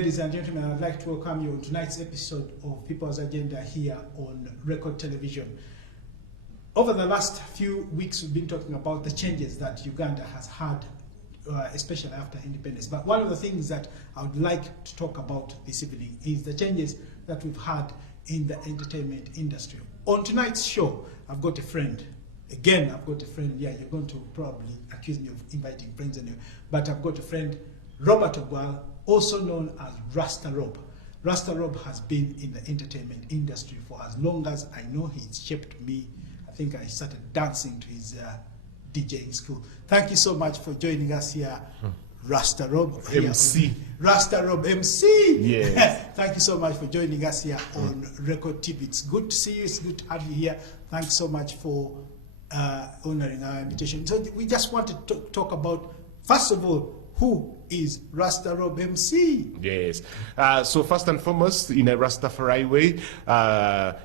Ladies and gentlemen, I'd like to welcome you on tonight's episode of People's Agenda here on Record Television. Over the last few weeks, we've been talking about the changes that Uganda has had, especially after independence. But one of the things that I would like to talk about this evening is the changes that we've had in the entertainment industry. On tonight's show, I've got a friend. Again, I've got a friend. Yeah, you're going to probably accuse me of inviting friends anyway. But I've got a friend, Robert Ogwal, also known as Rasta Rob. Rasta Rob has been in the entertainment industry for as long as I know. He's shaped me. I think I started dancing to his DJing school. Thank you so much for joining us here, Rasta Rob. MC. Rasta Rob MC. Yes. Thank you so much for joining us here on Record TV. It's good to see you. It's good to have you here. Thanks so much for honoring our invitation. So we just wanted to talk about, first of all, who is Rasta Rob MC? Yes. So first and foremost, in a Rastafari way,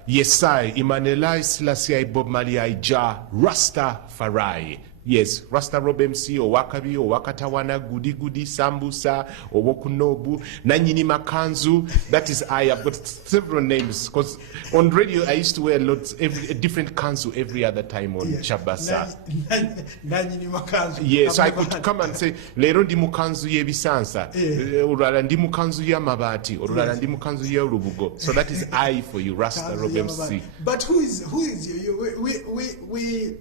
yes, I, Imanelai Selassie Bob Marley Ija Rastafari. Yes, Rasta Rob MC, or Wakabi, or Wakatawana, Goody Goody, Sambusa, or Wokunobu, Nanyini Makanzu. That is I. I've got several names because on radio I used to wear a different kanzu every other time on Chabasa. Nanyini Makanzu. Yes, so I could come and say, Lero di Mukanzu ye Bisansa, Urala di Mukanzu ya Mabati, or Urala di Mukanzu ya Urubugo. So that is I for you, Rasta Rob MC. But who is you?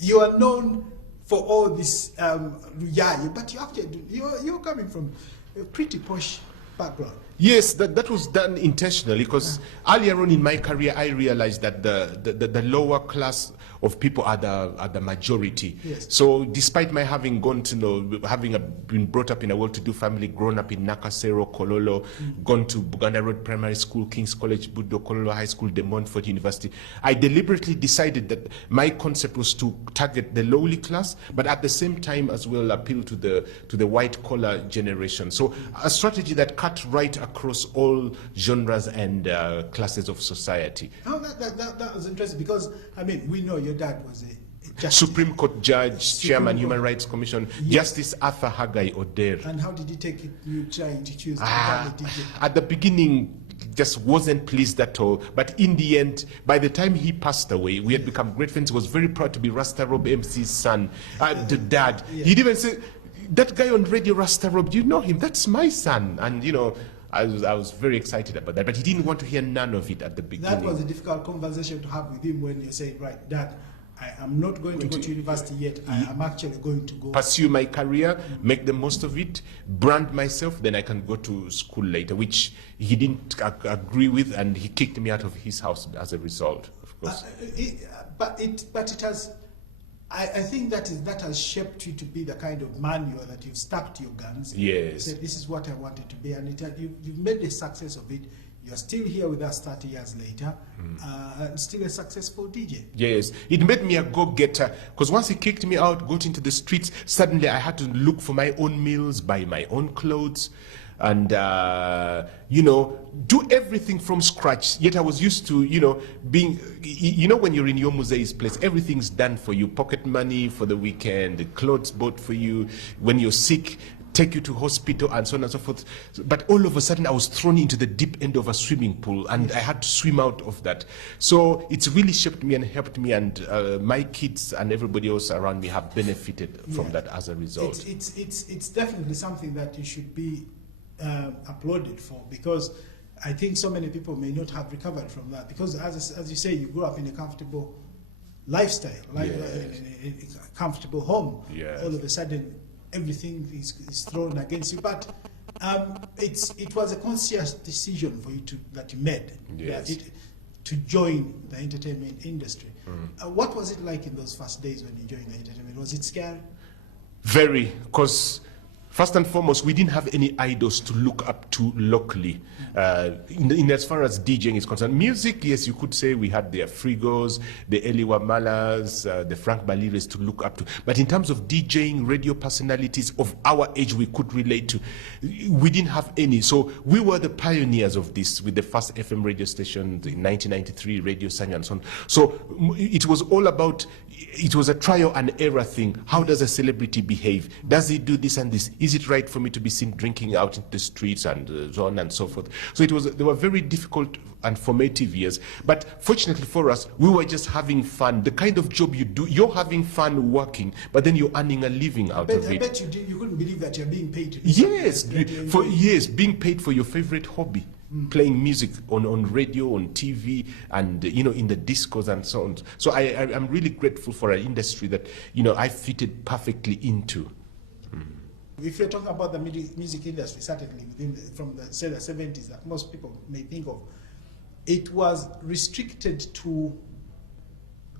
You are known for all this, but you're coming from a pretty posh background. Yes, that was done intentionally because earlier on in my career, I realized that the lower class of people are the majority. Yes. So despite my having gone to been brought up in a well-to-do family, grown up in Nakasero, Kololo, gone to Buganda Road Primary School, King's College, Budo, Kololo High School, De Montfort University, I deliberately decided that my concept was to target the lowly class, but at the same time as well appeal to the white-collar generation. So a strategy that cut right across all genres and classes of society. Oh, that was interesting because, I mean, we know your dad was a justice. Supreme Court Judge, Chairman, Human Rights Commission, Yes. Justice Arthur Hagai Oder. And how did he take it, you trying to choose to become a DJ? At the beginning, just wasn't pleased at all. But in the end, by the time he passed away, we had become great friends. He was very proud to be Rasta Rob MC's son, the dad. Yeah. He'd even say, that guy on radio, Rasta Rob, do you know him? That's my son. And, you know, I was very excited about that, but he didn't want to hear none of it at the beginning. That was a difficult conversation to have with him when you say, right, Dad, I am not going to go to university yet. I am actually going to go pursue my career, make the most of it, brand myself, then I can go to school later, which he didn't agree with, and he kicked me out of his house as a result, of course. But it has. I think that has shaped you to be the kind of man you are, that you've stuck to your guns. Yes. Said, this is what I wanted to be, and you've made a success of it. You're still here with us 30 years later, and still a successful DJ. Yes, it made me a go-getter, because once he kicked me out, got into the streets, suddenly I had to look for my own meals, buy my own clothes, and, you know, do everything from scratch. Yet I was used to, you know, being, you know, when you're in your musee's place, everything's done for you. Pocket money for the weekend, the clothes bought for you. When you're sick, take you to hospital, and so on and so forth. But all of a sudden, I was thrown into the deep end of a swimming pool, and I had to swim out of that. So it's really shaped me and helped me, and my kids and everybody else around me have benefited from that as a result. It's definitely something that you should be applauded for, because I think so many people may not have recovered from that, because as you say, you grew up in a comfortable lifestyle, like in a comfortable home. Yes. All of a sudden, everything is thrown against you. But it was a conscious decision for you that you made, Yes. to join the entertainment industry. What was it like in those first days when you joined the entertainment? Was it scary? Very, because first and foremost, we didn't have any idols to look up to locally. In as far as DJing is concerned, music, yes, you could say we had the Frigos, the Eli Wamalas, the Frank Baliris to look up to. But in terms of DJing, radio personalities of our age we could relate to, we didn't have any. So we were the pioneers of this with the first FM radio station in 1993, Radio Sanya and so on. So it was all about it was a trial and error thing. How does a celebrity behave? Does he do this and this? Is it right for me to be seen drinking out in the streets and so on and so forth? So they were very difficult and formative years. But fortunately for us, we were just having fun. The kind of job you do, you're having fun working, but then you're earning a living out of it. I bet you couldn't believe that you're being paid to do Yes, something. for years, being paid for your favorite hobby. Playing music on radio, on TV, and in the discos and so on. So I'm really grateful for an industry that I fitted perfectly into. If you're talking about the music industry, certainly from the 70s that most people may think of, it was restricted to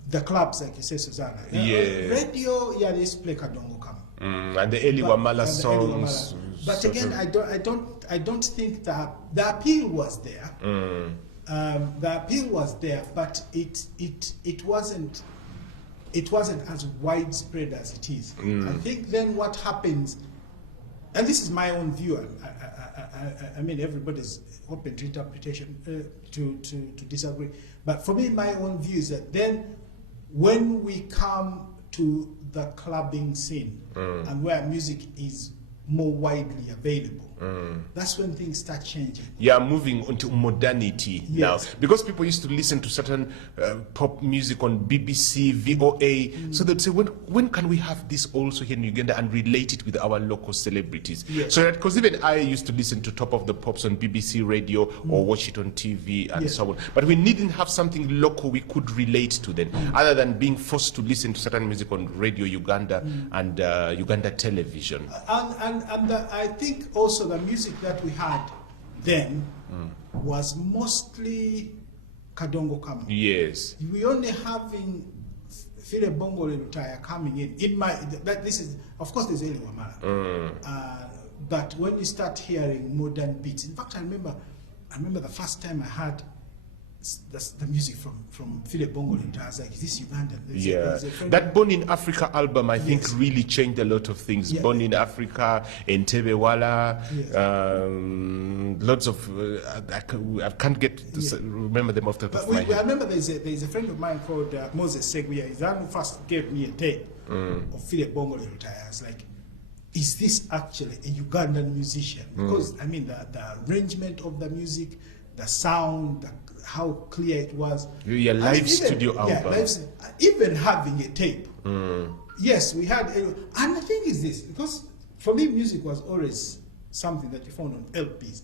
the clubs, like you say, Susanna. Yeah. Radio, they used to play Kadongo Kam. And the Eli Wamala songs. But again, I don't think that the appeal was there. The appeal was there, but it wasn't as widespread as it is. I think then what happens, and this is my own view. I mean, everybody's open to interpretation, to disagree. But for me, my own view is that then when we come to the clubbing scene and where music is more widely available, that's when things start changing. Yeah, moving into modernity now. Because people used to listen to certain pop music on BBC, VOA, so they'd say, when can we have this also here in Uganda and relate it with our local celebrities? So that, because even I used to listen to Top of the Pops on BBC radio or watch it on TV and so on. But we needn't have something local we could relate to then, other than being forced to listen to certain music on Radio Uganda and Uganda television. And I think also the music that we had then was mostly Kadongo Kam. Yes. We only having File Bongo Lutaya coming in my this is, of course, there's Eli Wamala. But when you start hearing modern beats, in fact, I remember the first time I heard the music from Philip Bongo Lutaya. I was like, is this Ugandan? There's a that Born in Africa album, I think, really changed a lot of things. Born in Africa, Entebbe Wala, lots of I can't remember them off the top of my head. I remember there's a friend of mine called Moses Seguia. He's the one who first gave me a tape of Philip Bongo Lutaya. I was like, is this actually a Ugandan musician? Because I mean, the arrangement of the music, the sound, how clear it was. Your live studio album. Even having a tape. Yes, we had, and the thing is this, because for me music was always something that you found on LPs.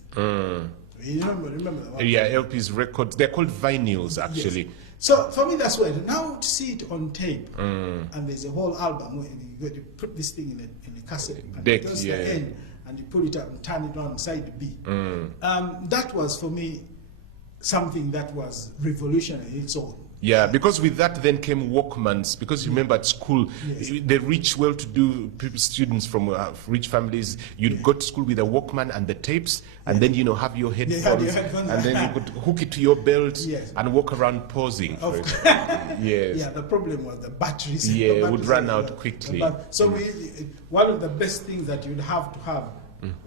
You remember that one? Yeah, LPs, records, they're called vinyls actually. Yes. So for me that's where, now to see it on tape, and there's a whole album where you put this thing in a cassette, and deck, it goes to the end, and you put it up and turn it on side B. That was for me something that was revolutionary in its own. Yeah, because with that then came Walkmans, because you remember at school, the rich, well-to-do students from rich families, you'd go to school with a Walkman and the tapes, and then, have your headphones, and then you could hook it to your belt and walk around pausing. Yeah, the problem was the batteries. Yeah, it would run out quickly. So one of the best things that you'd have to have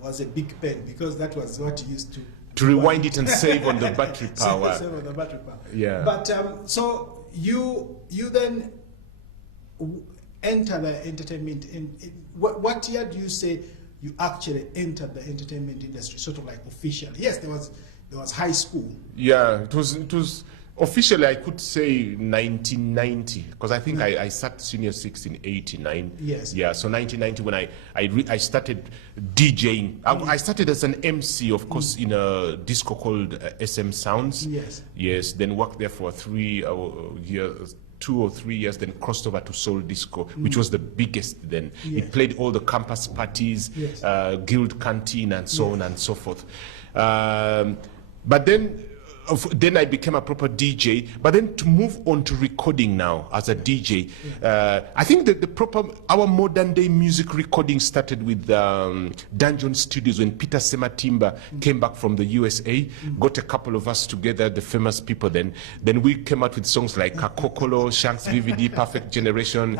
was a big pen, because that was what you used to rewind it and save on the battery power. Save on the battery power. Yeah. But so you then enter the entertainment. What year do you say you actually entered the entertainment industry, sort of like officially? Yes, there was high school. Yeah, it was officially, I could say 1990, because I think I started Senior 6 in 89. Yes. Yeah, so 1990 when I started DJing. I started as an MC, of course, in a disco called SM Sounds. Yes. Yes, then worked there for 2 or 3 years, then crossed over to Soul Disco, which was the biggest then. It played all the campus parties, Guild Canteen, and so on and so forth. But then I became a proper DJ. But then to move on to recording now as a DJ, I think that our modern day music recording started with Dungeon Studios when Peter Sematimba came back from the USA, got a couple of us together, the famous people then. Then we came out with songs like Kakokolo, Shanks VVD, Perfect Generation.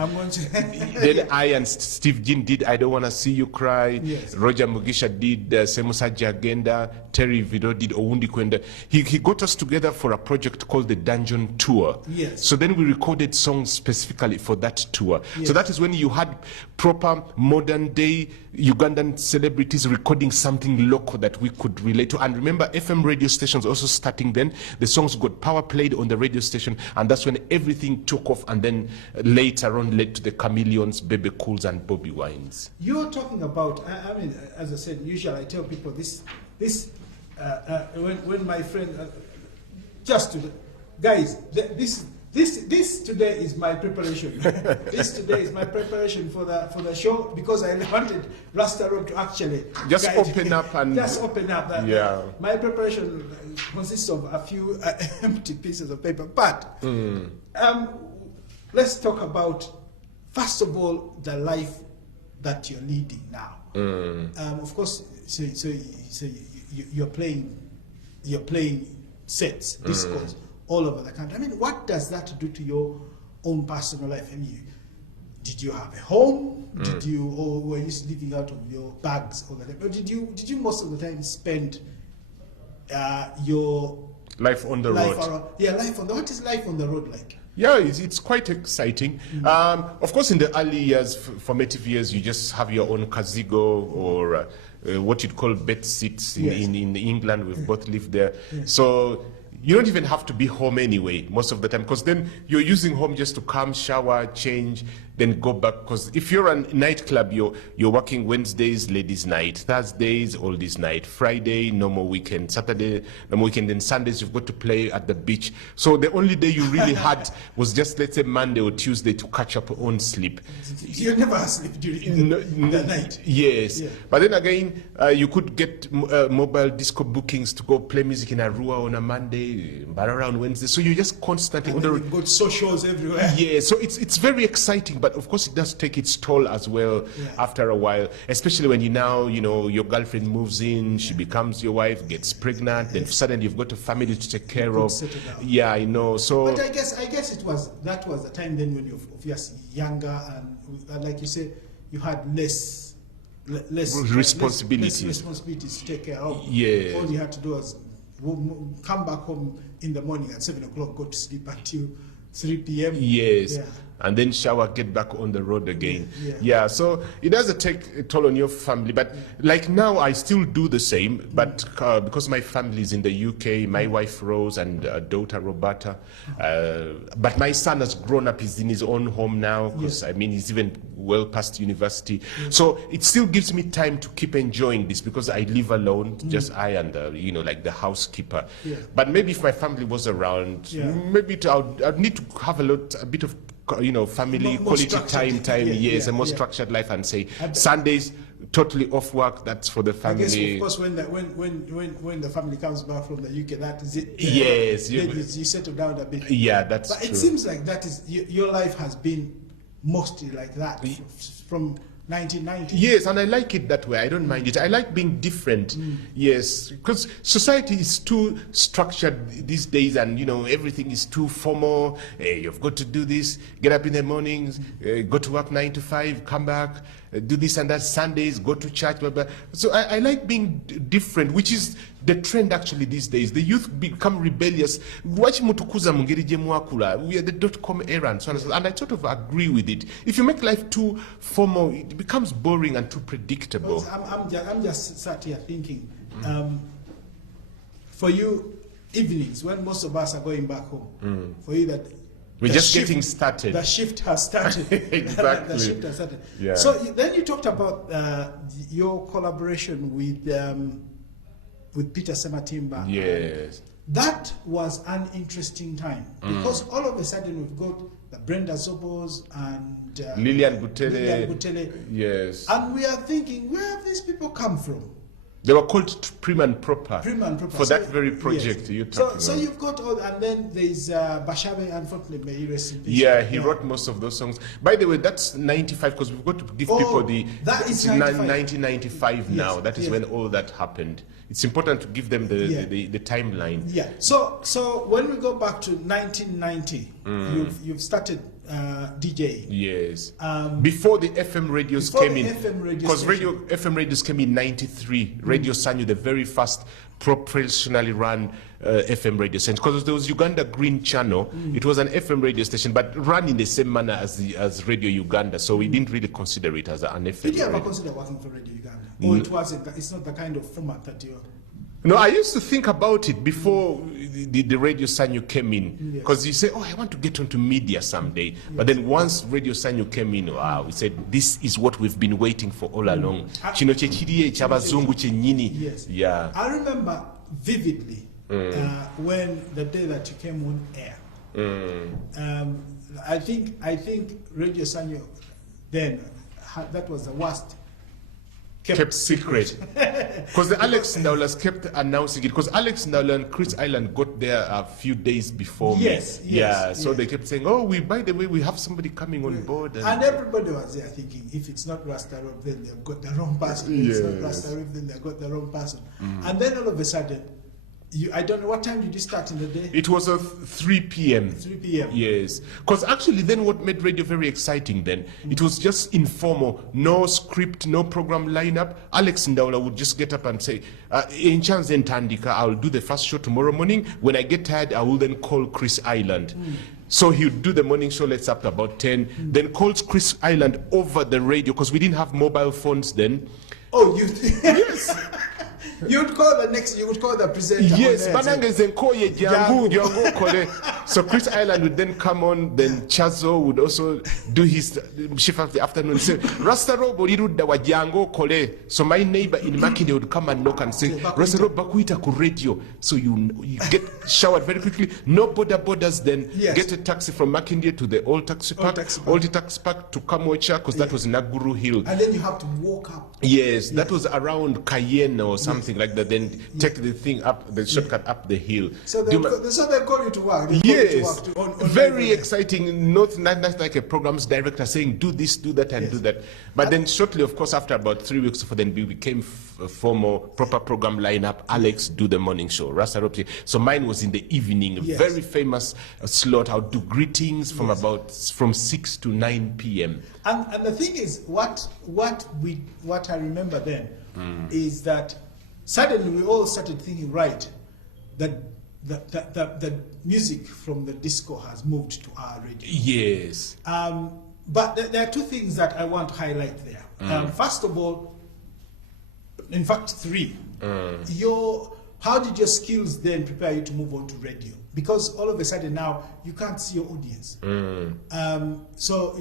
Then I and Steve Jean did I Don't Wanna See You Cry. Roger Mugisha did Semusa Jagenda. Terry Vido did Owundi Kwenda. He got got us together for a project called the Dungeon Tour. Yes. So then we recorded songs specifically for that tour. Yes. So that is when you had proper modern day Ugandan celebrities recording something local that we could relate to. And remember, FM radio stations also starting then. The songs got power played on the radio station, and that's when everything took off, and then later on led to the Chameleons, Bebe Cools, and Bobby Wines. You're talking about, I mean, as I said, usually I tell people when my friend, guys, this today is my preparation. This today is my preparation for the show, because I wanted Rasta Road to actually just open up and just open up. Yeah. My preparation consists of a few empty pieces of paper, but let's talk about, first of all, the life that you're leading now. Of course, so you're playing sets, discos all over the country. I mean, what does that do to your own personal life? I mean, did you have a home? Did you, or were you living out of your bags all the time? Or did you most of the time spend your life on the road? Life on the. What is life on the road like? Yeah, it's quite exciting. Of course, in the early years, formative years, you just have your own kazigo or what you'd call bed seats in England. We've both lived there. Yes. So you don't even have to be home anyway most of the time, because then you're using home just to come, shower, change, then go back. Because if you're a nightclub, you're working Wednesdays, ladies' night, Thursdays, oldies' night, Friday, normal weekend, Saturday, normal weekend, and Sundays you've got to play at the beach. So the only day you really had was just, let's say, Monday or Tuesday to catch up on sleep. You never sleep during the night. Yes. Yeah. But then again, you could get mobile disco bookings to go play music in Arua on a Monday, Mbarara on Wednesday. So you're just constantly And on the then road. you've got socials everywhere. Yeah, so it's very exciting, but of course it does take its toll as well after a while, especially when your girlfriend moves in, she becomes your wife, gets pregnant, then suddenly you've got a family to take care of. Yeah, I know. So, but I guess that was the time then when you're obviously younger, and like you said, you had less responsibilities. Less responsibilities to take care of. Yeah. All you had to do was come back home in the morning at 7 o'clock, go to sleep until 3 p.m. Yes. Yeah. And then shower, get back on the road again. Yeah. So it does take a toll on your family. But like now, I still do the same. But because my family is in the UK, my wife Rose and daughter Roberta. But my son has grown up. He's in his own home now. Because I mean, he's even well past university. So it still gives me time to keep enjoying this, because I live alone, just I and like the housekeeper. But maybe if my family was around, maybe I'd need to have a bit of family More quality time, a more structured life, and say Sundays totally off work. That's for the family. I guess, of course, when the family comes back from the UK, that is it. Yes, you settle down a bit. Yeah, that's But true. it seems like that is your life has been mostly like that from 1990. Yes, and I like it that way. I don't mind it. I like being different. Yes, because society is too structured these days, and everything is too formal. You've got to do this, get up in the mornings, go to work 9 to 5, come back, do this and that. Sundays, go to church, blah, blah. So I like being different, which is the trend actually these days. The youth become rebellious. Watch mutukuza mungeri je mwakula. We are the .com era and so on. And I sort of agree with it. If you make life too formal, it becomes boring and too predictable. I'm just sat here thinking, for you, evenings when most of us are going back home, for you that we're just getting started. The shift has started. Exactly. The shift has started. Yeah. So then you talked about your collaboration with Peter Sematimba. Yes. That was an interesting time, because all of a sudden we've got the Brenda Zobos and Lilian Butele. Yes. And we are thinking, where have these people come from? They were called Prim and Proper. For that very project you're talking about. So you've got all, and then there's Bashabe, unfortunately, may he rest in peace. Yeah, he wrote most of those songs. By the way, that's 95, because we've got to give people that is 1995 now. That is when all that happened. It's important to give them the timeline. Yeah. So when we go back to 1990, you've started DJ. Yes. Before the FM radios came in. Because FM radios came in 93. Radio Sanyu, the very first professionally run FM radio station. Because there was Uganda Green Channel. It was an FM radio station, but run in the same manner as Radio Uganda. So we didn't really consider it as an FM Did you ever radio. consider working for Radio Uganda? Or it wasn't, it's not the kind of format that you're... No, I used to think about it before the Radio Sanyu came in. Because you say, oh, I want to get onto media someday. But then once Radio Sanyu came in, wow, we said, this is what we've been waiting for all along. Chino chechiriye chabazungu chenyini. Yes. Yeah. I remember vividly when the day that you came on air. I think Radio Sanyu then, that was the worst kept secret. Because the Alex Ndaulas kept announcing it. Because Alex Ndaulas and Chris Island got there a few days before me. So they kept saying, oh, by the way, we have somebody coming on board. And everybody was there thinking, if it's not Rasta Rob, then they've got the wrong person. If it's not Rasta Rob, then they've got the wrong person. And then all of a sudden, I don't know, what time did you start in the day? It was at 3 p.m. 3 p.m. Yes. Because actually then what made radio very exciting then, it was just informal, no script, no program lineup. Alex Ndaula would just get up and say, in chance Tandika, I'll do the first show tomorrow morning. When I get tired, I will then call Chris Island. So he would do the morning show, let's up to about 10, then calls Chris Island over the radio, because we didn't have mobile phones then. Oh, you Yes. You would call the presenter. Yes, so Chris Island would then come on, then Chazo would also do his shift of the afternoon. Say, Rasta Robo Liruda Wajango Kole. So my neighbor in Makinde would come and knock and say, Rasta Robo Bakuita ku radio. So you get showered very quickly. No borders then. Get a taxi from Makinde to the old taxi park to Kamwecha, because that was Naguru Hill. And then you have to walk up. Yes, that was around Cayenne or something like that. Then take the thing up, the shortcut up the hill. So they call you to work. Yes, very exciting. Not like a programs director saying do this, do that, and do that. But then shortly, of course, after about 3 weeks, then we became a formal, proper program lineup. Alex do the morning show, Rasta Ropti. So mine was in the evening. Very famous slot. I'll do greetings from 6 to 9 p.m. And the thing is, what I remember then is that suddenly we all started thinking, right, that the music from the disco has moved to our radio. Yes. But there are two things that I want to highlight there. First of all, in fact, three. How did your skills then prepare you to move on to radio? Because all of a sudden now you can't see your audience. So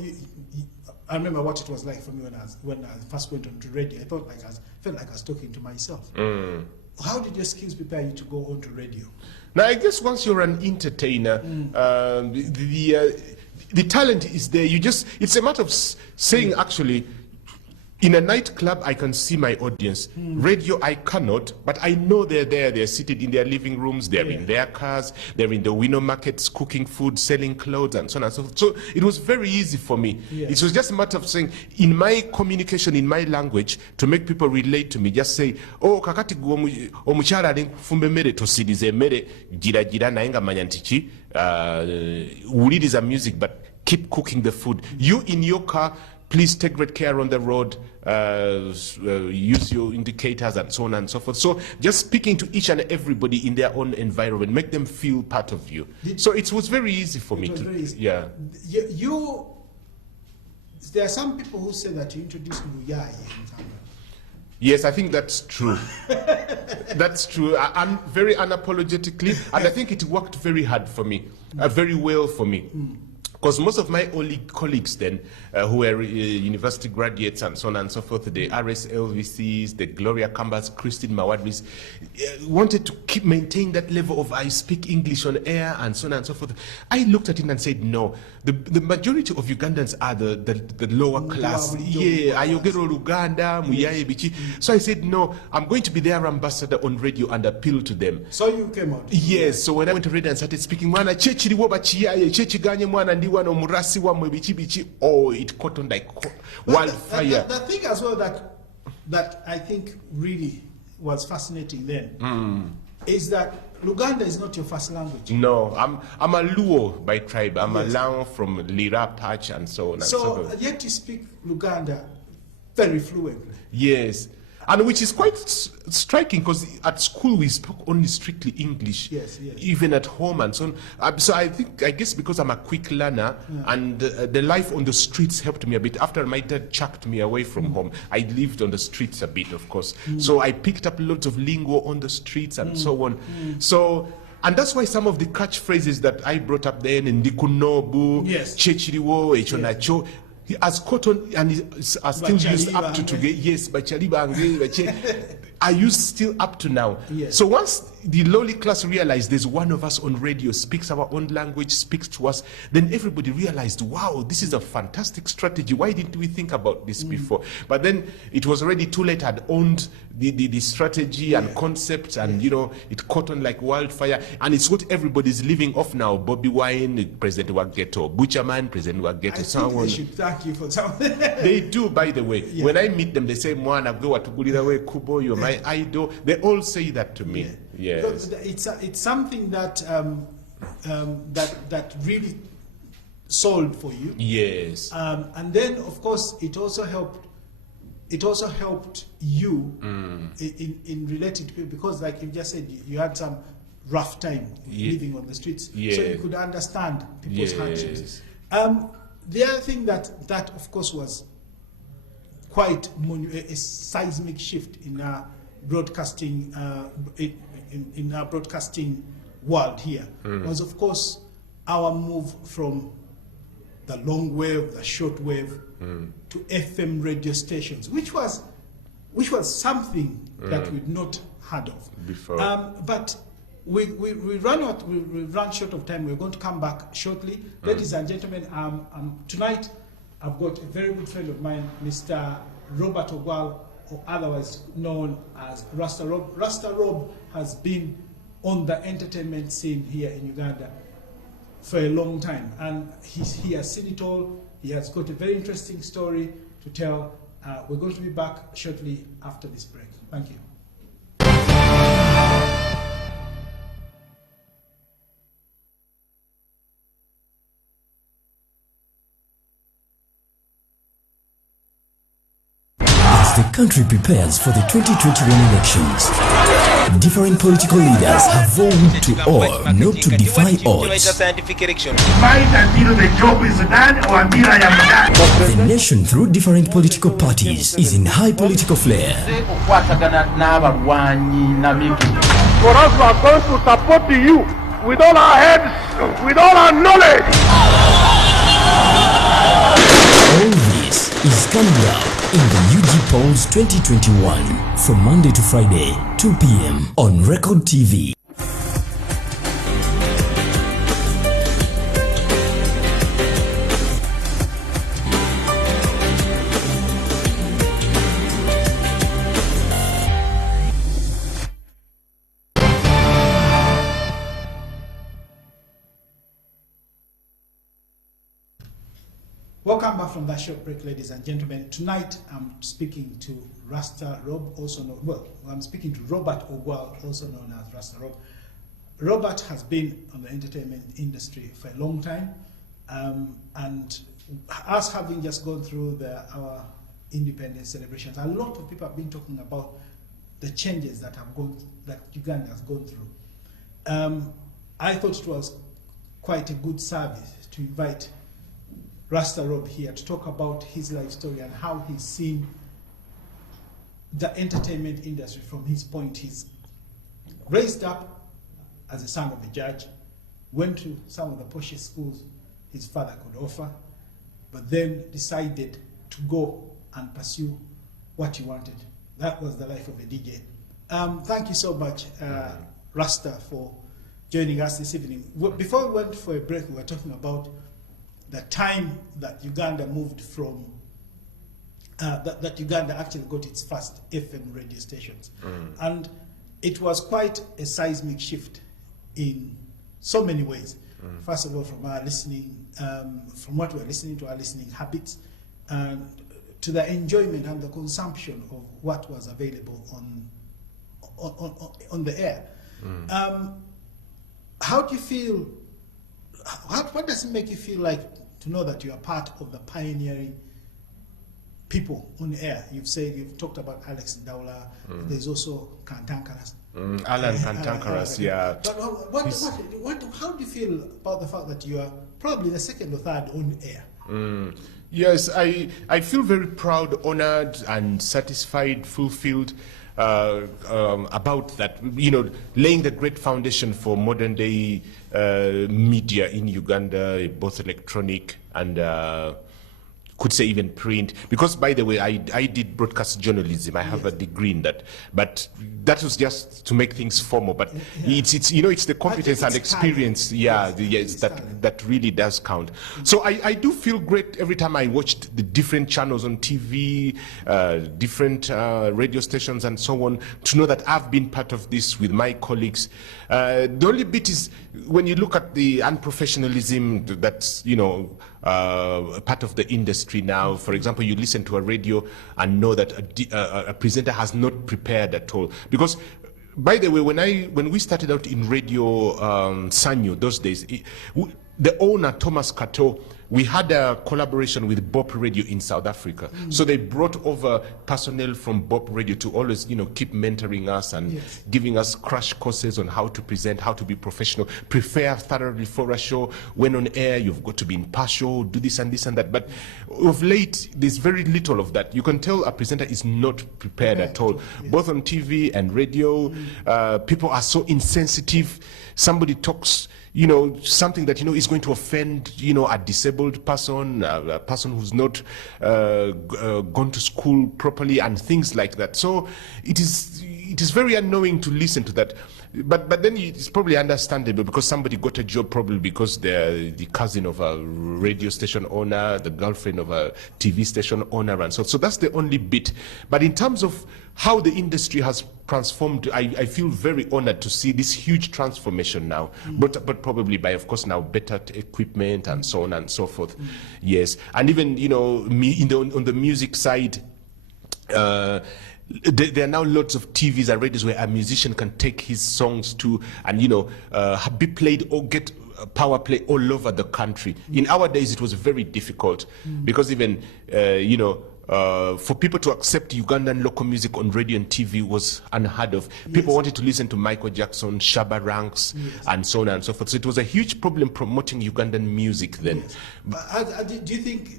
I remember what it was like for me when I first went on to radio. I felt like I was talking to myself. How did your skills prepare you to go on to radio? Now, I guess once you're an entertainer, the talent is there. It's a matter of saying, actually, in a nightclub, I can see my audience. Radio, I cannot, but I know they're there. They're seated in their living rooms. They're in their cars. They're in the window markets, cooking food, selling clothes, and so on and so forth. So it was very easy for me. It was just a matter of saying, in my communication, in my language, to make people relate to me, just say, oh, kakati omuchala ali kufumba emmere tosiriza emmere gira naye nga manya nti wuliriza music, but keep cooking the food. You in your car, please take great care on the road, use your indicators and so on and so forth. So just speaking to each and everybody in their own environment, make them feel part of you. So it was very easy for me to, yeah. There are some people who say that you introduced Muyai in Zambia. Yes, I think that's true. That's true. Very unapologetically, and I think it worked very hard for me, very well for me. Because most of my early colleagues then, who were university graduates and so on and so forth, the RSLVCs, the Gloria Kambas, Christine Mawadris, wanted to maintain that level of I speak English on air and so on and so forth. I looked at it and said, no, the majority of Ugandans are the lower class. Ayogero Luganda, Muyaye Bichi. So I said, no, I'm going to be their ambassador on radio and appeal to them. So you came out? Yes, so when I went to radio and started speaking, Mwana chechi liwo bachiyaye, chechi ganye mwana ndi wano murasi wa mwe bichi bichi, oh, it caught on like wildfire. The thing as well that I think really was fascinating then is that Luganda is not your first language. No, I'm a Luo by tribe. I'm Yes. a Lao from Lira Patch and so on and so So forth. yet you speak Luganda very fluently. Yes. And which is quite striking because at school we spoke only strictly English, Yes, yes. even at home and so on. So I guess because I'm a quick learner and the life on the streets helped me a bit. After my dad chucked me away from home, I lived on the streets a bit, of course. So I picked up lots of lingo on the streets and so on. So, and that's why some of the catchphrases that I brought up then, Ndikunobu, Yes. Chechiriwo, Echonacho, he has caught on and are still used up to today. Yes, are used still up to now. Yes. So once the lowly class realized there's one of us on radio speaks our own language, speaks to us, then everybody realized, wow, this is a fantastic strategy. Why didn't we think about this before? But then it was already too late. I'd owned the strategy and concept, and it caught on like wildfire. And it's what everybody's living off now. Bobby Wine, President Wageto, Butcherman, President Wageto, I think they should thank you for something. They do, by the way. Yeah. When I meet them, they say, Mwana, go watugulira we Kubo, you're my idol. They all say that to me. Because Yes. it's something that that really solved for you. Yes. And then, of course, it also helped you in related to people, because, like you just said, you had some rough time living on the streets, so you could understand people's hardships. The other thing that of course was quite a seismic shift in our broadcasting in our broadcasting world here was, of course, our move from the long wave, the short wave, to FM radio stations, which was something that we'd not heard of Before. But we run short of time. We're going to come back shortly. Ladies and gentlemen, tonight I've got a very good friend of mine, Mr. Robert Ogwal, or otherwise known as Rasta Rob. Rasta Rob has been on the entertainment scene here in Uganda for a long time, and he has seen it all. He has got a very interesting story to tell. We're going to be back shortly after this break. Thank you. As the country prepares for the 2021 elections, different political leaders have vowed to all not to defy odds. Fight until the job is done or until I am done. The nation, through different political parties, is in high political flair. For us, we are going to support you with all our heads, with all our knowledge. All this is coming up in the UG Polls 2021 from Monday to Friday, 2 p.m. on Record TV. Welcome back from that short break, ladies and gentlemen. Tonight I'm speaking to Rasta Rob, also known, well, I'm speaking to Robert Ogwal, also known as Rasta Rob. Robert has been on the entertainment industry for a long time, and us having just gone through our independence celebrations, a lot of people have been talking about the changes that Uganda has gone through. I thought it was quite a good service to invite Rasta Rob here to talk about his life story and how he's seen the entertainment industry from his point. He's raised up as a son of a judge, went to some of the poshest schools his father could offer, but then decided to go and pursue what he wanted. That was the life of a DJ. Thank you so much, Rasta, for joining us this evening. Before we went for a break, we were talking about the time that Uganda moved from, that Uganda actually got its first FM radio stations. And it was quite a seismic shift in so many ways. First of all, from our listening, from what we're listening to, our listening habits, and to the enjoyment and the consumption of what was available on the air. how do you feel? What does it make you feel like to know that you are part of the pioneering people on air? You've talked about Alex Daula. There's also Kantankaras. Alan Kantankaras, yeah. But how do you feel about the fact that you are probably the second or third on air? Yes, I feel very proud, honored, and satisfied, fulfilled about that, laying the great foundation for modern day media in Uganda, both electronic and could say even print, because by the way, I did broadcast journalism. I have a degree in that, but that was just to make things formal. But it's the competence and experience, that really does count. So I do feel great every time I watched the different channels on TV, different radio stations and so on, to know that I've been part of this with my colleagues. The only bit is when you look at the unprofessionalism that's part of the industry now. For example, you listen to a radio and know that a presenter has not prepared at all. Because, by the way, when we started out in Radio Sanyo those days, the owner, Thomas Kato, we had a collaboration with Bop Radio in South Africa. So they brought over personnel from Bop Radio to always, keep mentoring us and giving us crash courses on how to present, how to be professional, prepare thoroughly for a show. When on air, you've got to be impartial, do this and this and that. But of late, there's very little of that. You can tell a presenter is not prepared at all. Both on TV and radio, people are so insensitive. Somebody talks, something that, is going to offend, a disabled person, a person who's not gone to school properly and things like that. So it is very annoying to listen to that. But then it's probably understandable, because somebody got a job probably because they're the cousin of a radio station owner, the girlfriend of a TV station owner, and so that's the only bit. But in terms of how the industry has transformed, I feel very honored to see this huge transformation now, but probably by, of course, now better equipment and so on and so forth. Yes, and even on the music side, there are now lots of TVs and radios where a musician can take his songs to and be played or get power play all over the country. In our days, it was very difficult because even for people to accept Ugandan local music on radio and TV was unheard of. People wanted to listen to Michael Jackson, Shabba Ranks, and so on and so forth. So it was a huge problem promoting Ugandan music then. Yes. But do you think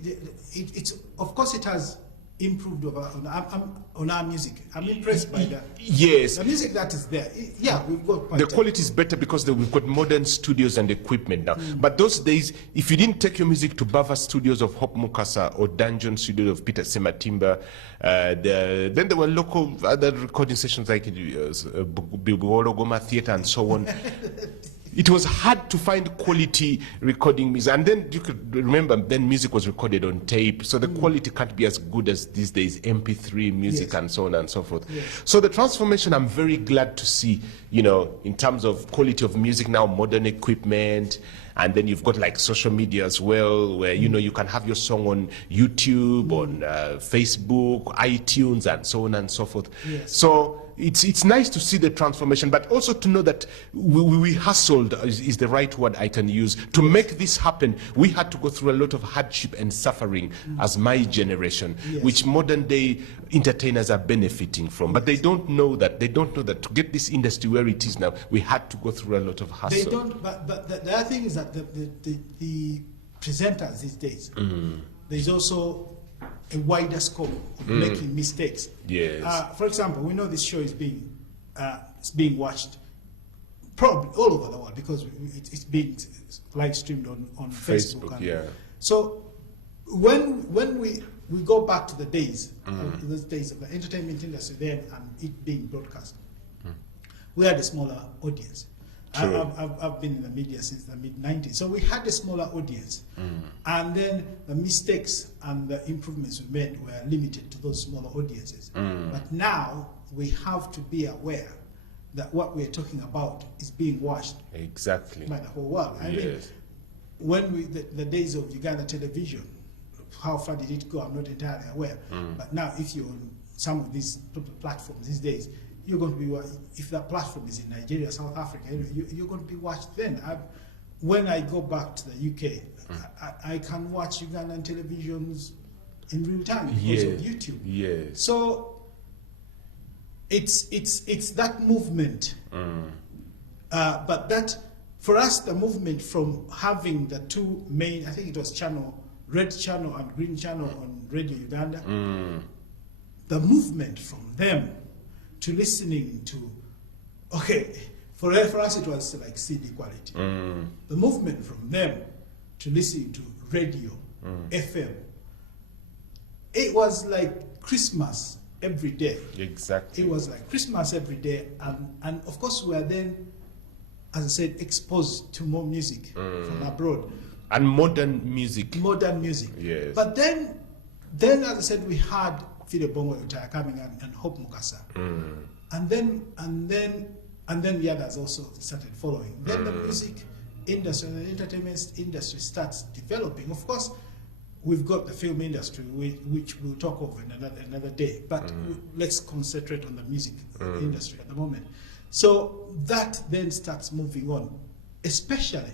it's of course it has improved on our music? I'm impressed by that. Yes. The music that is there, we've got the quality is better because we've got modern studios and equipment now. But those days, if you didn't take your music to Bava Studios of Hope Mukasa or Dungeon Studios of Peter Sematimba, then there were local other recording sessions like Bilbao Goma Theatre and so on. It was hard to find quality recording music. And then you could remember, then music was recorded on tape. So the quality can't be as good as these days, MP3 music and so on and so forth. So the transformation, I'm very glad to see, in terms of quality of music now, modern equipment. And then you've got like social media as well, where, you can have your song on YouTube, on Facebook, iTunes, and so on and so forth. So it's nice to see the transformation, but also to know that we hustled is the right word I can use. To make this happen, we had to go through a lot of hardship and suffering as my generation, which modern day entertainers are benefiting from. But they don't know that. They don't know that to get this industry where it is now, we had to go through a lot of hustle. They don't, but the other thing is that the presenters these days, there's also a wider scope of making mistakes. Yes. For example, we know this show is being watched probably all over the world because it's being live streamed on Facebook. So when we go back to the days, those days of the entertainment industry then and it being broadcast, we had a smaller audience. I've been in the media since the mid-90s. So we had a smaller audience. And then the mistakes and the improvements we made were limited to those smaller audiences. But now we have to be aware that what we're talking about is being watched by the whole world. I mean, when the days of Uganda television, how far did it go? I'm not entirely aware. But now if you're on some of these platforms these days, you're going to be if that platform is in Nigeria, South Africa, you're going to be watched then. When I go back to the UK, I can watch Ugandan televisions in real time because of YouTube. Yes. So it's that movement. But that, for us, the movement from having the two main, I think it was red channel and green channel on Radio Uganda, the movement from them to listening to, for us it was like CD quality. The movement from them to listening to radio, FM, it was like Christmas every day. Exactly. It was like Christmas every day, and of course we are then, as I said, exposed to more music from abroad. And modern music. Modern music. Yes. But then as I said, we had Fide Bongo Utaya coming and Hope Mukasa. And then the others also started following. Then the music industry and the entertainment industry starts developing. Of course, we've got the film industry, which we'll talk of in another day. But let's concentrate on the music industry at the moment. So that then starts moving on, especially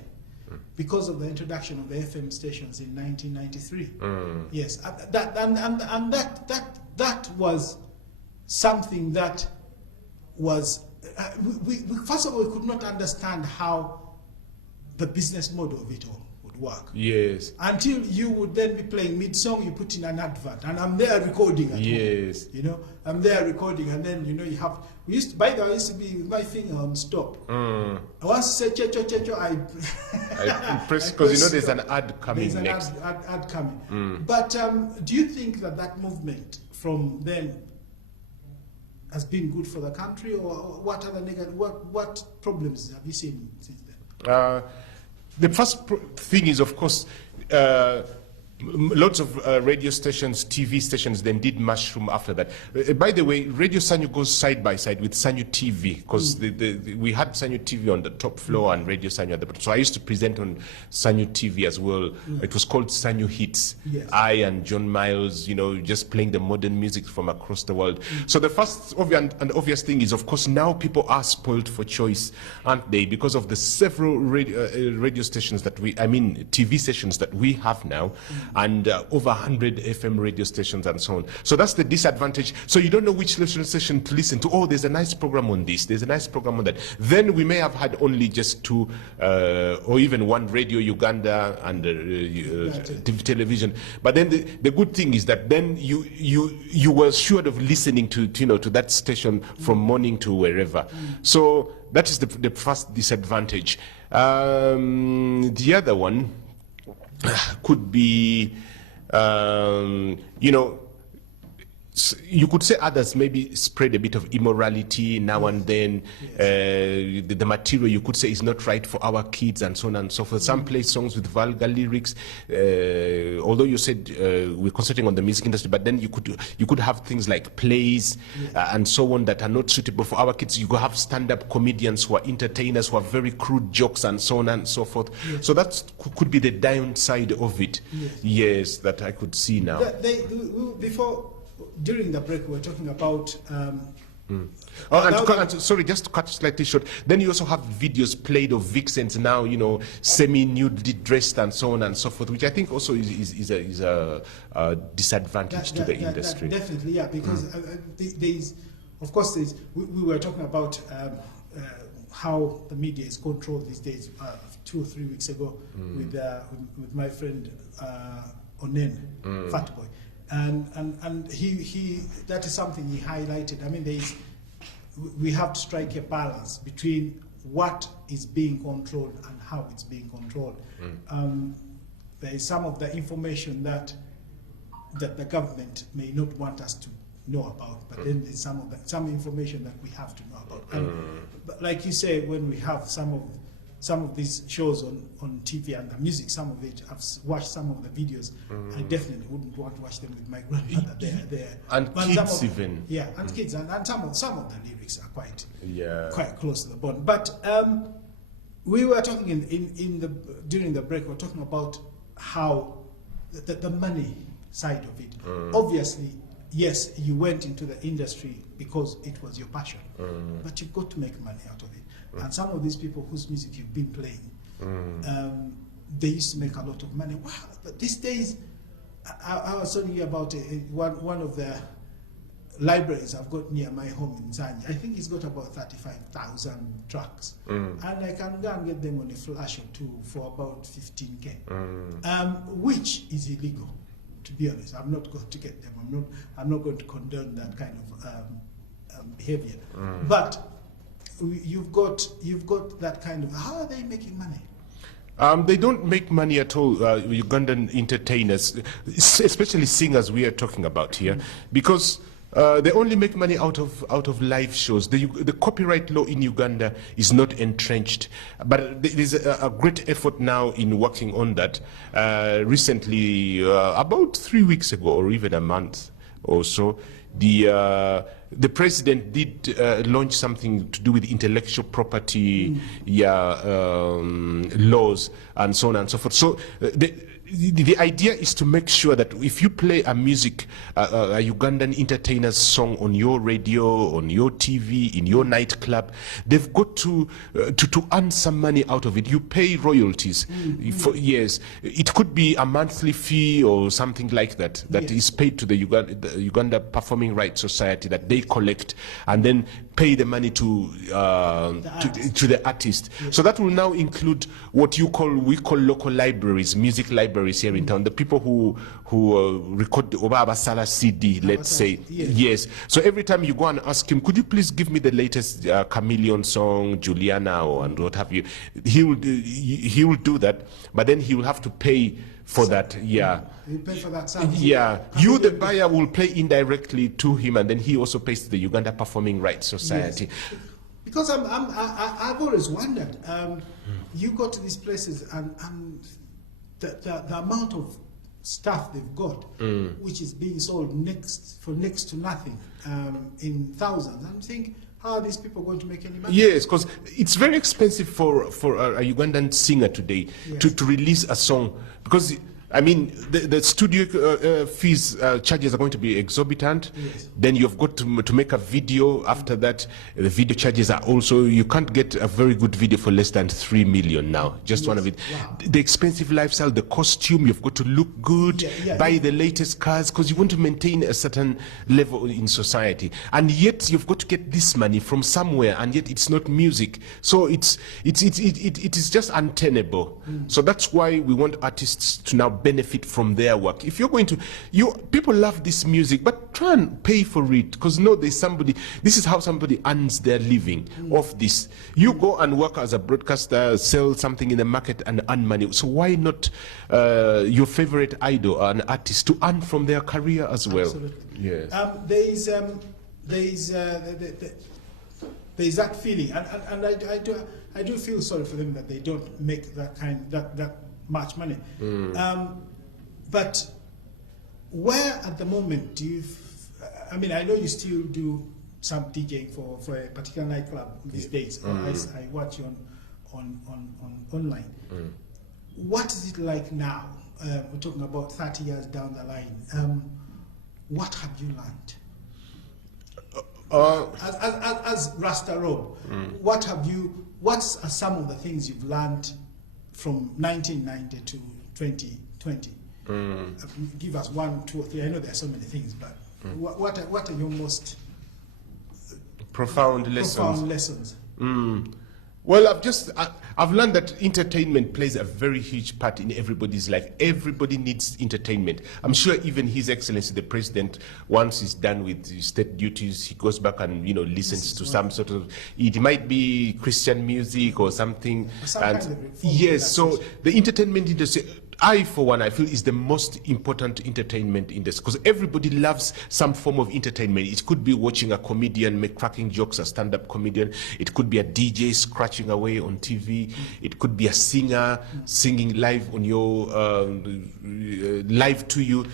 because of the introduction of the FM stations in 1993. Yes, that was something that was, we first of all, we could not understand how the business model of it all would work. Yes. Until you would then be playing mid-song, you put in an advert, and I'm there recording at home. I'm there recording, and then, you have, I used to be with my finger on stop. I once say, checho, I press, because there's an ad coming next. There's an ad coming. But do you think that movement from then has been good for the country, or what other what problems have you seen since then? The first thing is, of course, lots of radio stations, TV stations then did mushroom after that. By the way, Radio Sanyu goes side by side with Sanyu TV, because we had Sanyu TV on the top floor and Radio Sanyu at the bottom. So I used to present on Sanyu TV as well. It was called Sanyu Hits. Yes. I and John Miles, just playing the modern music from across the world. So the first obvious thing is, of course, now people are spoiled for choice, aren't they? Because of the several radio stations TV stations that we have now. And over 100 FM radio stations and so on. So that's the disadvantage. So you don't know which radio station to listen to. Oh, there's a nice program on this, there's a nice program on that. Then we may have had only just two or even one Radio Uganda and television. But then the good thing is that then you were assured of listening to that station from morning to wherever. So that is the first disadvantage. The other one could be, you could say others maybe spread a bit of immorality now and then. The material, you could say, is not right for our kids and so on and so forth. Some play songs with vulgar lyrics. Although you said we're concentrating on the music industry, but then you could have things like plays and so on that are not suitable for our kids. You could have stand-up comedians who are entertainers, who have very crude jokes and so on and so forth. So that could be the downside of it. Yes, that I could see now. During the break, we were talking about. Sorry, just to cut slightly short. Then you also have videos played of vixens now, semi-nudely dressed and so on and so forth, which I think also is a disadvantage to the industry. Definitely, yeah, because we were talking about how the media is controlled these days. 2 or 3 weeks ago, with my friend Onen, Fat Boy. And he that is something he highlighted. I mean, we have to strike a balance between what is being controlled and how it's being controlled. There is some of the information that the government may not want us to know about, but then there's some information that we have to know about. But like you say, when we have some of these shows on TV and the music, some of it, I've watched some of the videos. I definitely wouldn't want to watch them with my grandmother. And kids even. Yeah, and kids. And some of the lyrics are quite close to the bone. But we were talking during the break, we were talking about how the money side of it. Obviously, yes, you went into the industry because it was your passion, but you've got to make money out of it. And some of these people whose music you've been playing, they used to make a lot of money. Wow! But these days, I was telling you about one of the libraries I've got near my home in Zambia. I think he's got about 35,000 tracks, and I can go and get them on a flash or two for about 15K, which is illegal. To be honest, I'm not going to get them. I'm not going to condone that kind of behavior. But you've got that kind of. How are they making money? They don't make money at all, Ugandan entertainers, especially singers we are talking about here, because they only make money out of live shows. The copyright law in Uganda is not entrenched, but there's a great effort now in working on that. Recently, about 3 weeks ago, or even a month or so, the president did launch something to do with intellectual property laws and so on and so forth. So the idea is to make sure that if you play a Ugandan entertainer's song on your radio, on your TV, in your nightclub, they've got to earn some money out of it. You pay royalties for years. It could be a monthly fee or something like that is paid to the Uganda Performing Rights Society that they collect and then pay the money to the artist. Yes. So that will now include what we call local libraries, music libraries here in town. The people who record the Obaba Sala CD, let's say. Yes. So every time you go and ask him, could you please give me the latest Chameleon song, Juliana, and what have you? He will do that, but then he will have to pay for that. You pay for that sound. You, the buyer, will pay indirectly to him, and then he also pays to the Uganda Performing Rights Society. Yes. Because I've always wondered, you go to these places and the amount of stuff they've got, which is being sold for next to nothing, in thousands. I'm thinking, how are these people going to make any money? Yes, because it's very expensive for a Ugandan singer today to release a song, because I mean, the studio fees charges are going to be exorbitant. Yes. Then you've got to make a video. After that, the video charges are also, you can't get a very good video for less than 3 million now. Just one of it. Wow. The expensive lifestyle, the costume, you've got to look good, buy the latest cars, because you want to maintain a certain level in society. And yet you've got to get this money from somewhere, and yet it's not music. So it is just untenable. So that's why we want artists to now benefit from their work. If you're going to, people love this music, but try and pay for it, because there's somebody, this is how somebody earns their living off this. You go and work as a broadcaster, sell something in the market and earn money. So why not your favorite idol or an artist to earn from their career as well? Absolutely. Yes. There's that feeling, and I do feel sorry for them that they don't make that much money. But where at the moment do you? I mean, I know you still do some DJing for a particular nightclub these days. I watch you on online. What is it like now? We're talking about 30 years down the line. What have you learned? As Rasta Rob, what are some of the things you've learned from 1990 to 2020? Give us 1, 2, or 3. I know there are so many things, but what are your most profound lessons? lessons? Well, I've learned that entertainment plays a very huge part in everybody's life. Everybody needs entertainment. I'm sure even His Excellency the President, once he's done with his state duties, he goes back and listens to some sort of, it might be Christian music or something. Yes, so the entertainment industry, for one, I feel is the most important entertainment industry, because everybody loves some form of entertainment. It could be watching a comedian cracking jokes, a stand-up comedian. It could be a DJ scratching away on TV. It could be a singer singing live on your live to you.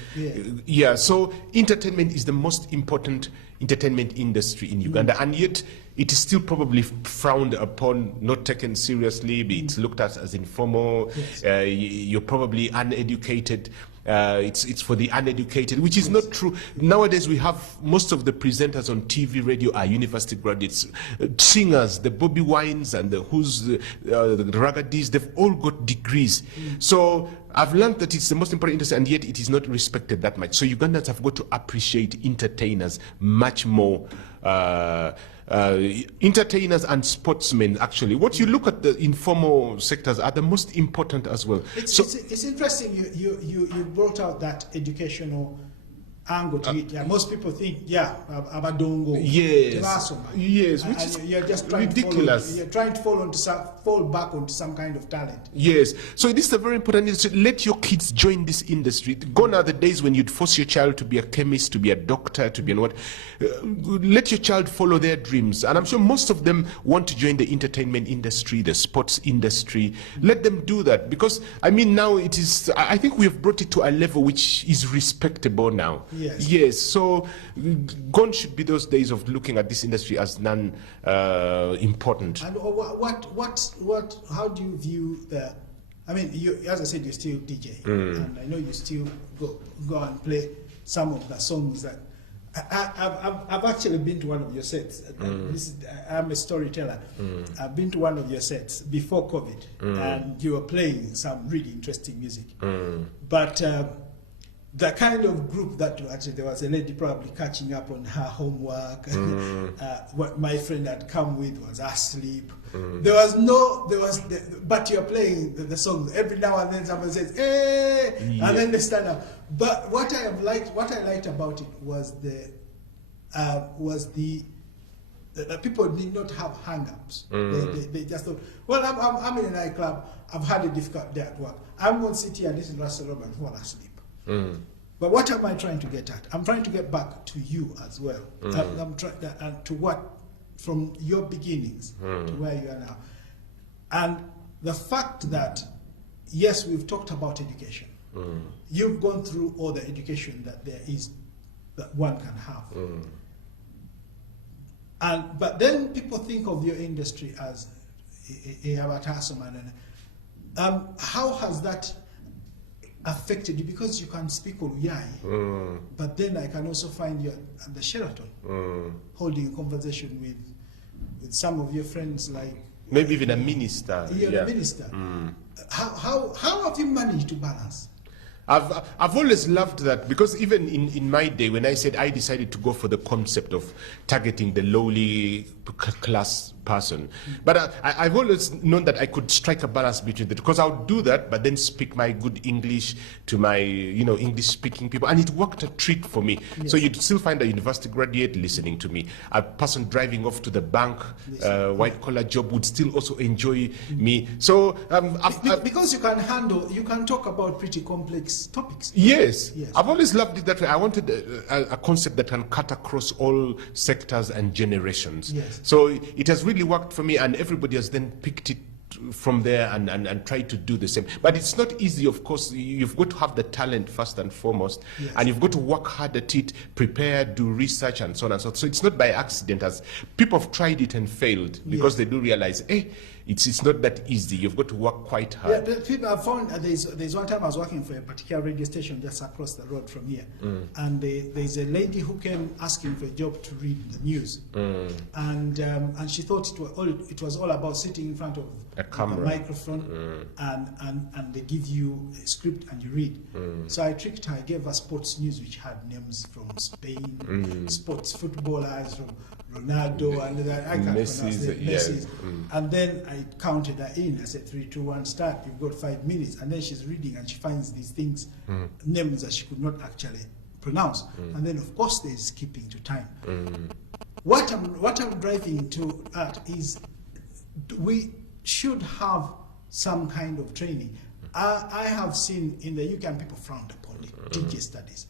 So entertainment is the most important entertainment industry in Uganda, and yet it is still probably frowned upon, not taken seriously. It's looked at as informal. You're probably uneducated. it's for the uneducated, which is not true. Nowadays we have most of the presenters on TV, radio are university graduates. Singers, the Bobby Wines and the the Raggadis, they've all got degrees. So I've learned that it's the most important industry, and yet it is not respected that much. So Ugandans have got to appreciate entertainers much more. Entertainers and sportsmen, actually. What you look at, the informal sectors are the most important as well. It's interesting you brought out that educational angle to it. Yeah, most people think, abadongo. Yes. Yes, which is you're just trying ridiculous. You're trying to fall back onto some kind of talent. Yes. So this is a very important industry. Let your kids join this industry. Gone are the days when you'd force your child to be a chemist, to be a doctor, to be an what. Let your child follow their dreams. And I'm sure most of them want to join the entertainment industry, the sports industry. Let them do that. Because, I mean, now it is, I think we have brought it to a level which is respectable now. Yes. Yes. So gone should be those days of looking at this industry as non-important. And how do you view the? I mean, you, as I said, you're still DJ, and I know you still go and play some of the songs that. I've actually been to one of your sets. I'm a storyteller. I've been to one of your sets before COVID, and you were playing some really interesting music. But the kind of group that actually, there was a lady probably catching up on her homework. What my friend had come with was asleep. But you're playing the songs. Every now and then someone says, hey, and then they stand up. But what I liked about it was the people did not have hang-ups. They just thought, well, I'm in a nightclub, I've had a difficult day at work. I'm going to sit here and listen to Rasta and fall asleep. But what am I trying to get at? I'm trying to get back to you as well. I'm trying to what, from your beginnings to where you are now. And the fact that, yes, we've talked about education. You've gone through all the education that there is, that one can have. But then people think of your industry as a Habatasoman. How has that affected you? Because you can speak Oluyai, but then I can also find you at the Sheraton holding a conversation with some of your friends, like maybe even a minister. You're a minister. How have you managed to balance? I've always loved that, because even in my day, when I said I decided to go for the concept of targeting the lowly class person, but I've always known that I could strike a balance between the two, because I would do that, but then speak my good English to my English speaking people, and it worked a treat for me. Yes. So you'd still find a university graduate listening to me, a person driving off to the bank, white collar job would still also enjoy me. So because you can talk about pretty complex topics. Yes. I've always loved it that way. I wanted a concept that can cut across all sectors and generations. Yes. So it has really worked for me, and everybody has then picked it from there and tried to do the same. But it's not easy, of course. You've got to have the talent first and foremost, and you've got to work hard at it, prepare, do research, and so on and so on. So it's not by accident, as people have tried it and failed, because they do realize, it's not that easy. You've got to work quite hard. Yeah, people have found, there's one time I was working for a particular radio station just across the road from here, and there's a lady who came asking for a job to read the news, and she thought it was all about sitting in front of a microphone, and they give you a script and you read. So I tricked her. I gave her sports news which had names from Spain, sports footballers from Ronaldo, and I can't pronounce it, Messi's. And then I counted her in. I said 3, 2, 1, start. You've got 5 minutes. And then she's reading and she finds these things, names that she could not actually pronounce. And then of course there's skipping to time. What I'm driving to at is we should have some kind of training. I have seen in the UK, and people frowned upon it, DJ studies.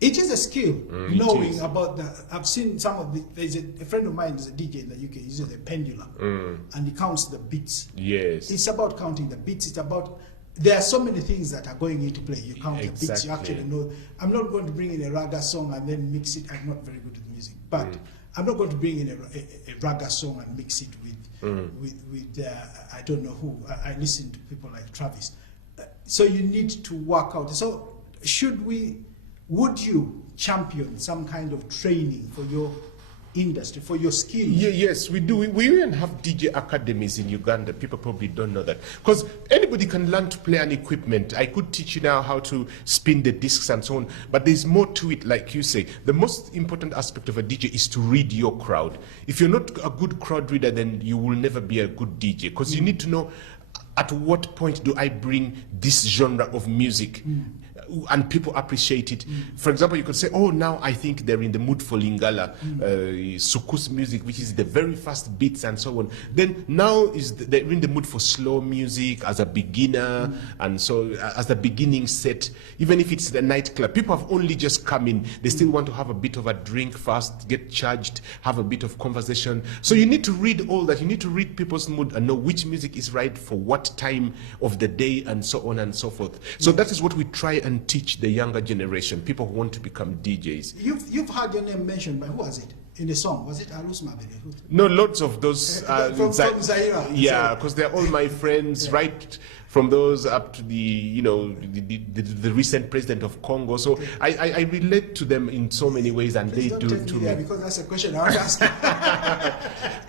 It is a skill, knowing about the. I've seen some of the. There's a friend of mine is a DJ in the UK. He uses a pendulum, and he counts the beats. Yes, it's about counting the beats. It's about. There are so many things that are going into play. You count the beats. You actually know. I'm not going to bring in a raga song and then mix it. I'm not very good with music, but I'm not going to bring in a raga song and mix it with I don't know who. I listen to people like Travis. So you need to work out. So would you champion some kind of training for your industry, for your skill? Yes, we do. We even have DJ academies in Uganda. People probably don't know that. Because anybody can learn to play an equipment. I could teach you now how to spin the discs and so on. But there's more to it, like you say. The most important aspect of a DJ is to read your crowd. If you're not a good crowd reader, then you will never be a good DJ. Because you need to know at what point do I bring this genre of music and people appreciate it. For example, you could say, oh, now I think they're in the mood for Lingala, Sukus music, which is the very fast beats and so on. Then now they're in the mood for slow music as a beginner, and so as a beginning set, even if it's the nightclub. People have only just come in. They still want to have a bit of a drink first, get charged, have a bit of conversation. So you need to read all that. You need to read people's mood and know which music is right for what time of the day and so on and so forth. So that is what we try and teach the younger generation, people who want to become DJs. You've heard your name mentioned, but who was it in the song? Was it Alus Mabele? No, lots of those. From Zaire. Yeah, because they're all my friends, right from those up to the recent president of Congo. So I relate to them in so many ways, and Please they don't do tell to me me. that, because that's a question I want to ask.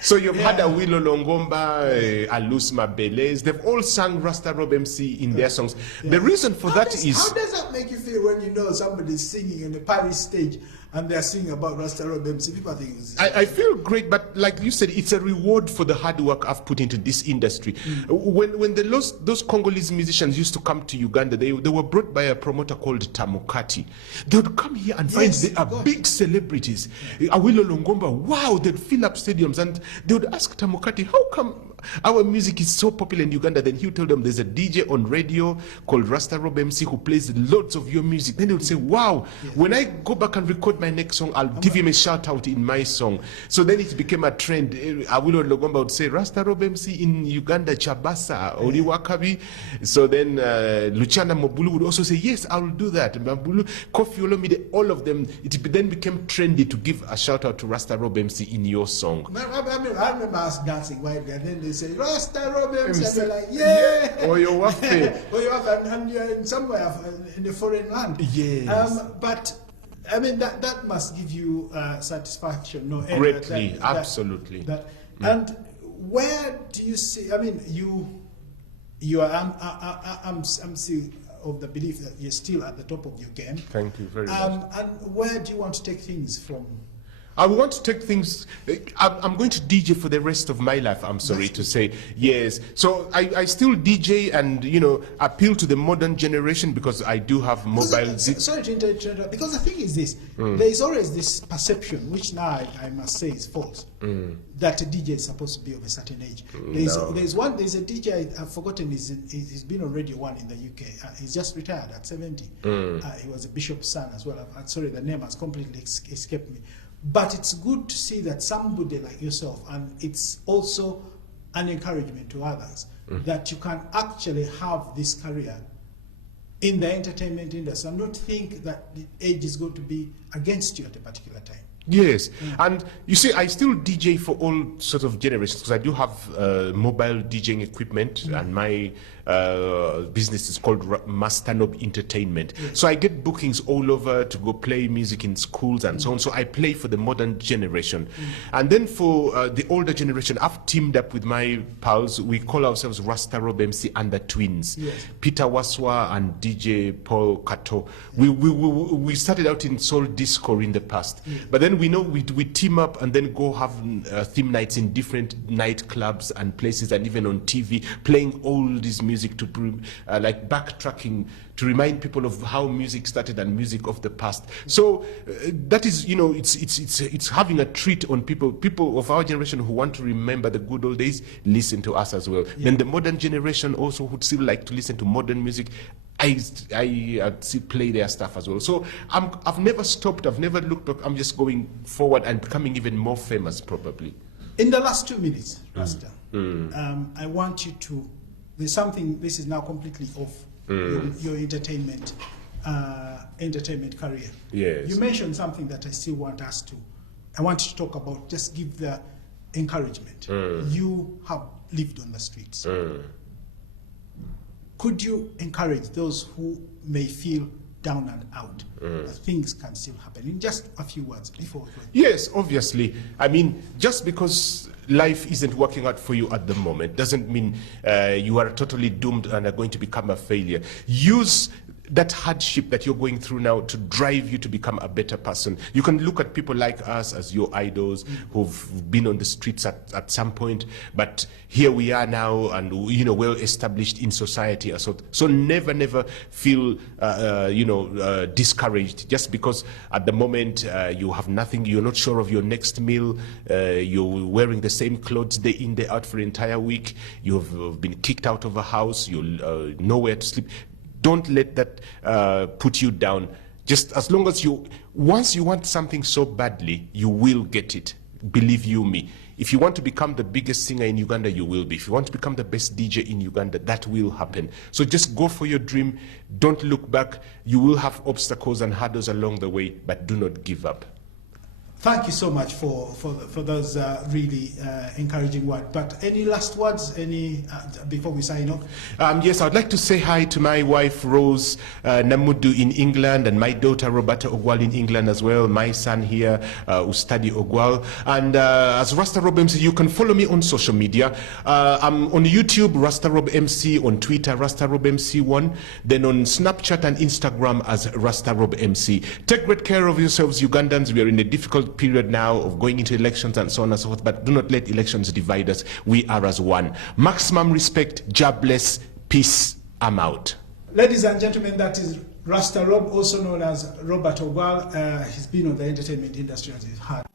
So you've had Awilo Longomba, Alus Mabeles. They've all sung Rasta Rob MC in their songs. The reason for that is... How does that make you feel when you know somebody's singing in the Paris stage and they're singing about Rasta Rob MC? People think I feel great, but like you said, it's a reward for the hard work I've put into this industry. When those Congolese musicians used to come to Uganda, they were brought by a promoter called Tamukati. They would come here and find they are big celebrities. Awilo Longomba, wow, they'd fill up stadiums, and they would ask Tamukati, how come our music is so popular in Uganda? Then he would tell them there's a DJ on radio called Rasta Rob MC who plays loads of your music. Then they would say, wow, when I go back and record my next song, I'll give him a shout out in my song. So then it became a trend. Awilo Longomba would say, Rasta Rob MC in Uganda, Chabasa, Oliwakabi. So then Luciana Mobulu would also say, yes, I'll do that. Mabulu, Kofi Olomide, all of them. It then became trendy to give a shout out to Rasta Rob MC in your song. I remember us dancing while there, and then they say, Rasta Rob MC, and they're like, yeah. Or your wife. Or you have, and you're in somewhere in a foreign land. Yes. But I mean, that must give you satisfaction. No, greatly, absolutely. And where do you see? I mean, you are. I'm still of the belief that you're still at the top of your game. Thank you very much. And where do you want to take things from? I want to take things. I'm going to DJ for the rest of my life, I'm sorry to say. Yes. So I still DJ and, appeal to the modern generation because I do have mobile. Sorry to interrupt, because the thing is this: there is always this perception, which now I must say is false, that a DJ is supposed to be of a certain age. There's a DJ, I've forgotten, he's been on Radio 1 in the UK. He's just retired at 70. He was a bishop's son as well. Sorry, the name has completely escaped me. But it's good to see that somebody like yourself, and it's also an encouragement to others, that you can actually have this career in the entertainment industry and not think that the age is going to be against you at a particular time. Yes, and you see, I still DJ for all sorts of generations because I do have mobile DJing equipment, and my business is called Master Nob Entertainment. So I get bookings all over to go play music in schools and so on. So I play for the modern generation. And then for the older generation, I've teamed up with my pals. We call ourselves Rasta Rob MC and the Twins. Peter Waswa and DJ Paul Kato. We started out in soul disco in the past. But then we team up and then go have theme nights in different nightclubs and places, and even on TV, playing all this music to like backtracking to remind people of how music started and music of the past. So that is, it's having a treat on people of our generation who want to remember the good old days. Listen to us as well. Then the modern generation also would still like to listen to modern music. I still play their stuff as well. So I've never stopped. I've never looked back. I'm just going forward and becoming even more famous, probably. In the last 2 minutes, Rasta, I want you to. There's something. This is now completely off your entertainment career. Yes. You mentioned something that I still want us to. I want you to talk about. Just give the encouragement. You have lived on the streets. could you encourage those who may feel down and out that things can still happen? In just a few words before. Yes, obviously. I mean, just because life isn't working out for you at the moment doesn't mean you are totally doomed and are going to become a failure. Use that hardship that you're going through now to drive you to become a better person. You can look at people like us as your idols who've been on the streets at some point, but here we are now and, you know, well established in society. So never feel, discouraged just because at the moment you have nothing, you're not sure of your next meal, you're wearing the same clothes day in, day out for the entire week, you've been kicked out of a house, you're nowhere to sleep. Don't let that put you down. Just as long as once you want something so badly, you will get it. Believe you me. If you want to become the biggest singer in Uganda, you will be. If you want to become the best DJ in Uganda, that will happen. So just go for your dream. Don't look back. You will have obstacles and hurdles along the way, but do not give up. Thank you so much for those really encouraging words. But any last words, before we sign off? Yes, I'd like to say hi to my wife, Rose Namudu in England, and my daughter, Roberta Ogwal in England as well, my son here, Ustadi Ogwal. And as Rasta Rob MC, you can follow me on social media. I'm on YouTube, Rasta Rob MC, on Twitter, Rasta Rob MC1, then on Snapchat and Instagram as Rasta Rob MC. Take great care of yourselves, Ugandans. We are in a difficult period now of going into elections and so on and so forth, but do not let elections divide us. We are as one. Maximum respect, job bless, peace. I'm out. Ladies and gentlemen, that is Rasta Rob, also known as Robert Ogwal. He's been on the entertainment industry, as you've heard.